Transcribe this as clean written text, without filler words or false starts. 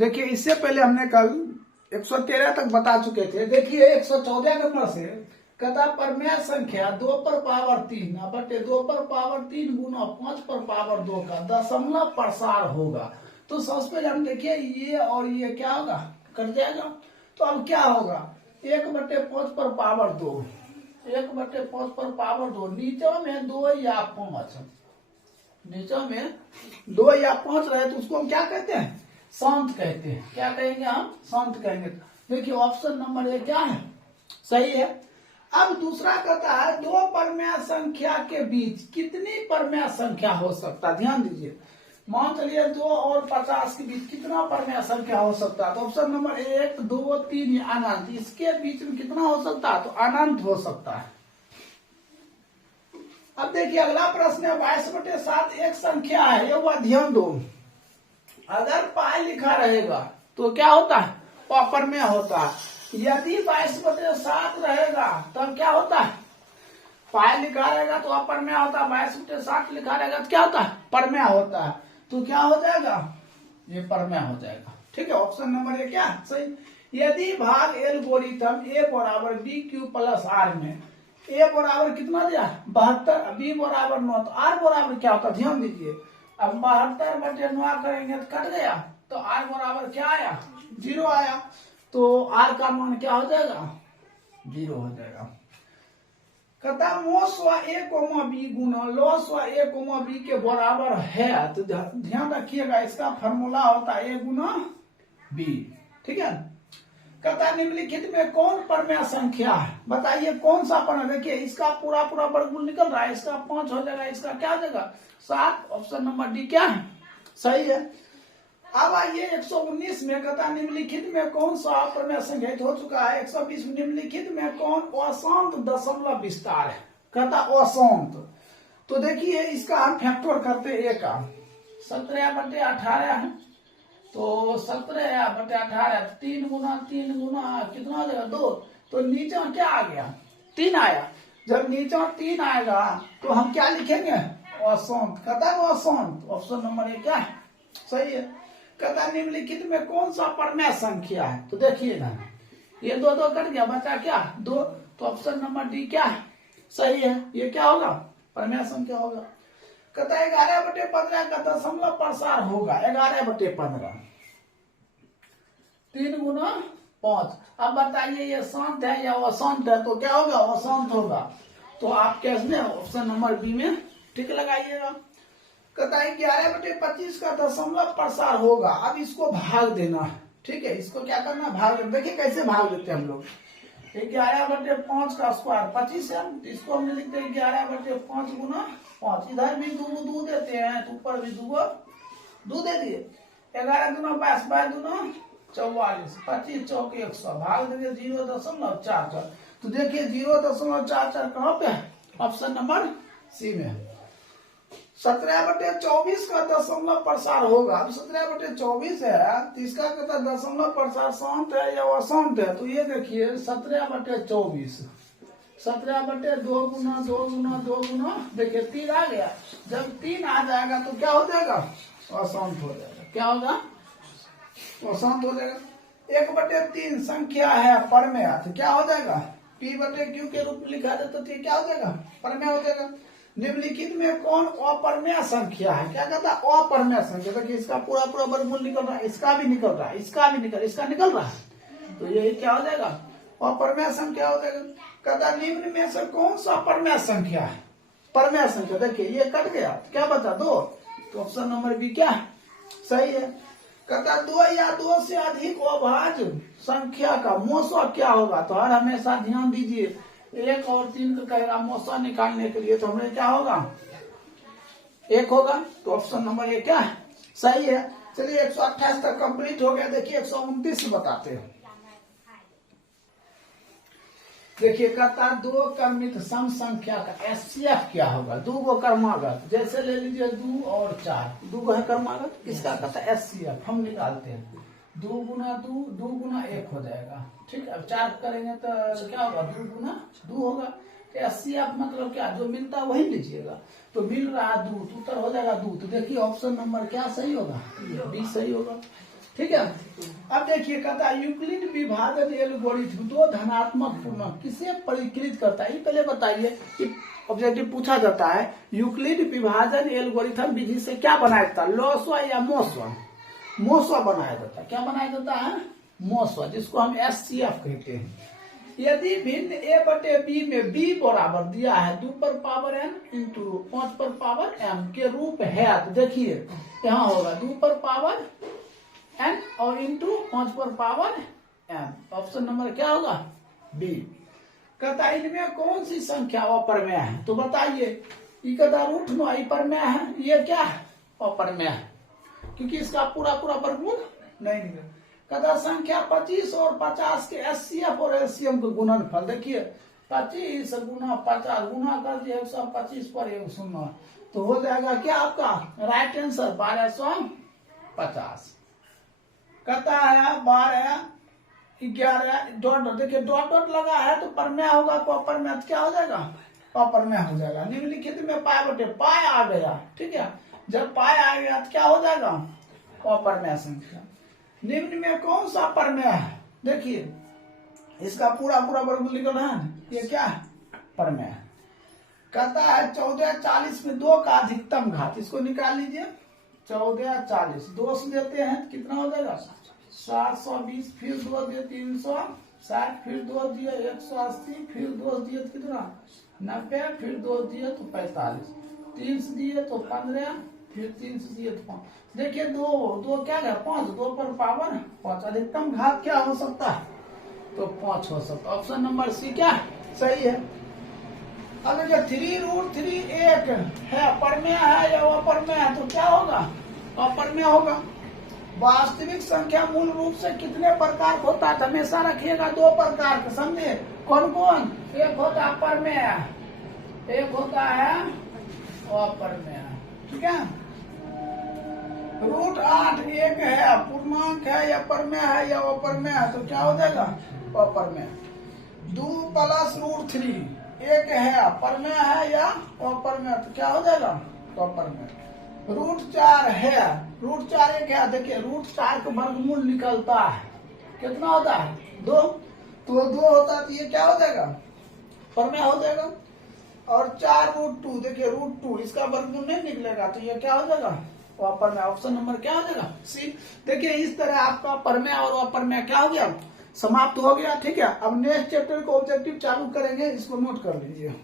देखिए इससे पहले हमने कल 113 तक बता चुके थे। देखिए 114 नंबर से कहता परमेय संख्या 2 पर पावर 3 बटे 2 पर पावर 3 गुना 5 पर पावर 2 का दशमलव प्रसार होगा। तो सबसे पहले हम देखिए ये और ये क्या होगा, कट जाएगा। तो अब क्या होगा, 1/5 पर पावर 2, 1/5 पर पावर 2, नीचे में 2 या 5, नीचे में 2 या 5 रहे तो उसको हम क्या कहते हैं, शांत कहते हैं। क्या कहेंगे हम, शांत कहेंगे। देखिए ऑप्शन नंबर ए क्या है, सही है। अब दूसरा कहता है 2 परमेय संख्या के बीच कितनी परमेय संख्या हो सकता है। ध्यान दीजिए, मान चलिए 2 और 50 के बीच कितना परमेय संख्या हो सकता है। तो ऑप्शन नंबर 1, 2, 3 या अनंत, इसके बीच में कितना हो सकता है, तो अनंत हो सकता है। अब देखिए अगला प्रश्न है 22/7 एक संख्या है, ये हुआ, ध्यान दो। अगर पाई लिखा रहेगा तो क्या होता है, अपरमेय होता है। यदि 22/7 रहेगा तब क्या होता है, पाई लिखा रहेगा तो अपरमेय होता है, 22/7 लिखा रहेगा तो क्या होता है, परमेय होता है। तो क्या हो जाएगा, ये परमेय हो जाएगा। ठीक है, ऑप्शन नंबर ए क्या सही। यदि भाग एल्गोरिथम ए बराबर बी क्यू प्लस आर में ए बराबर कितना दिया 72, बी बराबर 9, तो आर बराबर क्या होता है, ध्यान दीजिए। अब 72/9 करेंगे तो कट गया, तो आर बराबर क्या आया, 0 आया। तो आर का मान क्या हो जाएगा, 0 हो जाएगा। कहता मोस्वा ए कोमा बी गुना लॉस्वा ए कोमा बी के बराबर है। तो ध्यान रखिएगा, इसका फॉर्मूला होता है ए गुना बी। ठीक है, कहता निम्नलिखित में कौन परमेय संख्या है, बताइए कौन सा परमेय। देखिए इसका पूरा वर्गमूल निकल रहा है, इसका 5 हो जाएगा, इसका क्या हो जाएगा 7। ऑप्शन नंबर डी क्या है, सही है। अब आइए 119 में कहता निम्नलिखित में कौन सा परमेय संख्या हो चुका है। 120 निम्नलिखित में कौन अशांत दशमलव विस्तार है, कहता अशांत। तो देखिए इसका हम फैक्टर करते ए का 17/18 है, तो 17/18, 3 गुना 3 गुना कितना हो जाएगा 2। तो नीचे क्या आ गया, 3 आया। जब नीचे 3 आएगा तो हम क्या लिखेंगे, अशांत। कहता है अशांत, ऑप्शन नंबर ए क्या है, सही है। कहता निम्नलिखित में कौन सा परमेय संख्या है। तो देखिए ना, ये 2 कट गया, बचा क्या 2। तो ऑप्शन नंबर डी क्या है, सही है। ये क्या होगा, परमेय संख्या होगा। कहता 11/15 का दशमलव प्रसार होगा 11/15, 3 गुना 5। अब बताइए ये शांत है या अशांत है, तो क्या होगा, अशांत होगा। तो आप कैसे ऑप्शन नंबर बी में टिक लगाइएगा। कहता है 11/25 का दशमलव प्रसार होगा। अब इसको भाग देना है, ठीक है, इसको क्या करना, भाग देना। देखिए कैसे भाग देते हैं हम लोग। 11/5 का स्क्वायर 25 है, इसको हम लिखते हैं 11/5 गुना 5। इधर भी 2 देते हैं, तो ऊपर भी 2 दे दिए। 11 गुना 22, 22 गुना 44, 25 चौक 100, भाग देंगे 0.44। तो देखिए 0.44 कहाँ पे है, ऑप्शन नंबर सी में है। 17/24 का दशमलव प्रसार होगा। अब 17/24 है, तो इसका कहता दशमलव प्रसार शांत है या अशांत है। तो ये देखिए 17/24, 17/2 गुना 2 गुना 2 गुना, देखिए 3 आ गया। जब 3 आ जाएगा तो क्या हो जाएगा, अशांत हो जाएगा। क्या होगा, अशांत हो जाएगा। 1/3 संख्या है परमेय, तो क्या हो जाएगा, P/Q के रूप में लिखा जाता, तो क्या हो जाएगा, परमेय हो जाएगा। निम्नलिखित में कौन अपरमेय संख्या है, क्या कहता है, अपरमेय संख्या। देखिए इसका पूरा वर्गमूल निकल रहा है, इसका भी निकल रहा है, इसका निकल रहा है। तो यही क्या हो जाएगा, अपरमेय संख्या हो जाएगा। कहता निम्न में से कौन सा परमेय संख्या है, परमेय संख्या। देखिए ये कट गया, क्या बचा 2। तो ऑप्शन नंबर बी क्या है, सही है। कहता 2 या 2 से अधिक अभाज्य संख्या का मोसा क्या होगा। तो हर हमेशा ध्यान दीजिए, 1 और 3 का कहेगा मोसा निकालने के लिए, तो हमें क्या होगा, 1 होगा। तो ऑप्शन नंबर ए क्या है, सही है। चलिए 128 तक कंप्लीट हो गया। देखिए 129 बताते हैं। देखिए कहता 2 क्रमित सम संख्या का एचसीएफ क्या होगा। 2 क्रमागत, जैसे ले लीजिए 2 और 4, 2 है क्रमागत, इसका कहता है एचसीएफ हम निकालते हैं। 2 गुना 2, 2 गुना 1 हो जाएगा। ठीक है, अब 4 करेंगे तो क्या होगा, 2 गुना 2 होगा। तो एचसीएफ मतलब क्या, जो मिलता है वही लीजिएगा। तो मिल रहा है 2, तो उत्तर हो जाएगा 2। तो देखिए ऑप्शन नंबर क्या सही होगा, बी सही होगा। ठीक है। अब देखिए कहता है यूक्लिड विभाजन एल्गोरिथम दो धनात्मक पूर्णांक किसे परिकलित करता है, ये पहले बताइए कि ऑब्जेक्टिव पूछा जाता है यूक्लिड विभाजन एल्गोरिथम विधि से क्या बनाया जाता है, लॉसवा या मोसवा। मोसवा बनाया जाता है, क्या बनाया जाता है, मोसवा, जिसको हम SCF कहते हैं। यदि भिन्न a बटे b में b बराबर दिया है 2 पर पावर n इंटू 5 पर पावर m के रूप है, तो देखिए यहाँ होगा 2 पर पावर n और इंटू 5 पर पावर m। ऑप्शन नंबर क्या होगा, b। कहता है इनमें कौन सी संख्या अपरमेय है, तो बताइए। ये कहता रूट 9 परमेय है, ये क्या है, अपरमेय है, क्योंकि इसका पूरा वर्गमूल नहीं निकला। कहता संख्या 25 और 50 के SCF और LCM को गुणनफल देखिए 25 गुना 50 गुना कर दिए 125 पर 1 तो हो जाएगा क्या आपका राइट आंसर 1250। कहता है 12 11 डॉट, देखिए डॉट लगा है तो परमेय होगा, तो अपरमेय क्या हो जाएगा, अपरमेय हो जाएगा। निम्नलिखित में पाई बटे पाई आ गया, ठीक है। जब पाई आ गया तो क्या हो जाएगा, अपरमेय संख्या। निम्न में कौन सा परमेय है, देखिए इसका पूरा वर्गमूल निकल रहा है, ये क्या है, परमेय है। कहता है 1440 में 2 का अधिकतम घात, इसको निकाल लीजिए। 1440 2 से देते हैं कितना हो जाएगा, 720, फिर 2 दिए 360, फिर 2 दिए 180, फिर 2 दिए तो कितना 90, फिर 2 दिए तो 45, 3 से दिए तो 15, फिर 3 से दिए तो 5। देखिए 2 क्या है 5, 2 पर पावर 5, अधिकतम घात क्या हो सकता है, तो 5 हो सकता है। ऑप्शन नंबर सी क्या सही है। अब जो 3√3 एक है परमेय है या अपरमेय है, तो क्या होगा, अपरमेय होगा। वास्तविक संख्या मूल रूप से कितने प्रकार का होता है, हमेशा रखिएगा 2 प्रकार का, समझे कौन कौन, एक होता है परमेय, एक होता है अपरमेय, ठीक है। √8 एक है, पूर्णांक है या परमेय है या अपरमेय है, तो क्या हो जाएगा, अपरमेय। 2 + √3 एक है, परमेय है या अपरमेय, तो क्या हो जाएगा, अपरमेय। √4 है, √4 एक है, देखिए √4 का वर्गमूल निकलता है, कितना होता है 2, तो 2 होता है तो ये क्या हो जाएगा, परमेय हो जाएगा। और 4√2 देखिए √2 इसका वर्गमूल नहीं निकलेगा, तो ये क्या हो जाएगा, अपरमेय। ऑप्शन नंबर क्या हो जाएगा, सी। देखिए इस तरह आपका परमेय और अपरमेय क्या हो गया, समाप्त हो गया, ठीक है। अब नेक्स्ट चैप्टर को ऑब्जेक्टिव चालू करेंगे, इसको नोट कर लीजिए।